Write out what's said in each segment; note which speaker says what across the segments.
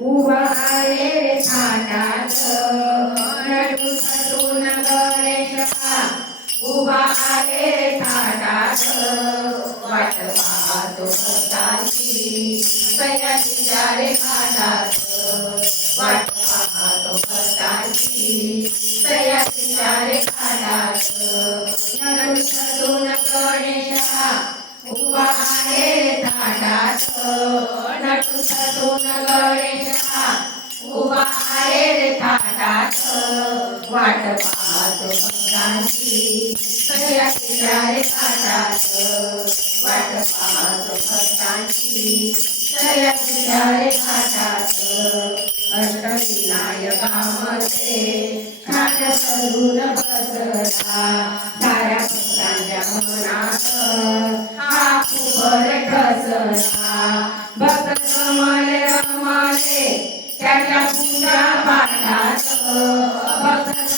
Speaker 1: उभा आहे रे थाटात नटून गणेश उभा आहे रे थाटात वाट पाहतो भक्तांची सह्याची घाटात वाट पाहतो घाटात नटून गणेश उभा आहे रे थाटात नटून थटून उभा आहे रे थाटात वाट पाहतो भक्तांची वाट पाहतो भक्तांची अष्टविनायकामध्ये सरून बसला साऱ्या भक्तांच्या मनात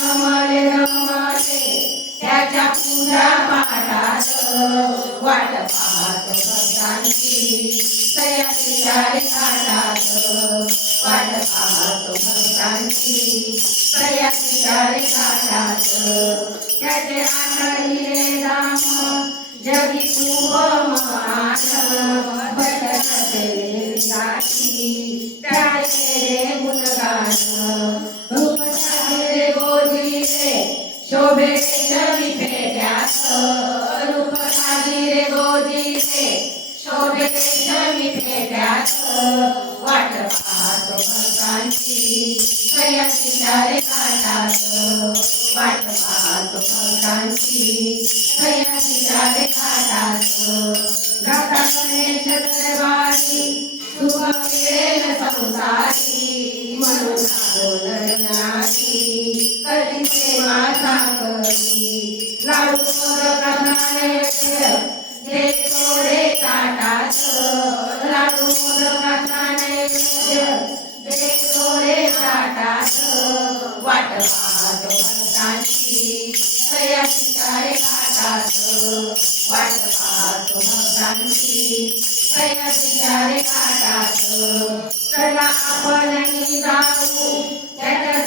Speaker 1: भक्त रमले त्याच्या पूजा पाठात वाट पाहत भक्तांची सयाची चारी घाटात वाट पाहत भक्तांची सयाची चारी घाटात त्याचे आठही दाम जगी खूप मान भटकते त्याचे गुणगान शोभे छवी फेट्यात रूपशाही रे गोदी शोभे छवी फेट्यात वाट पाहतो भक्तांची सयाची चारे घाटात वाट पाहतो भक्तांची सयाची चारे गणेश दरबारी तुका मिळेल संसारी कधी सेवा करी लाडू मोदकाचा देतो रे ताटात लाडू मोदकाचा नैवेद्य देतो रे ताटात वाट पाहतो भक्तांची सयाची शिकारे घाटात वाट पाहतो भक्तांची सयाची शिकारे घाटात चला आपणही जाऊ त्याच्या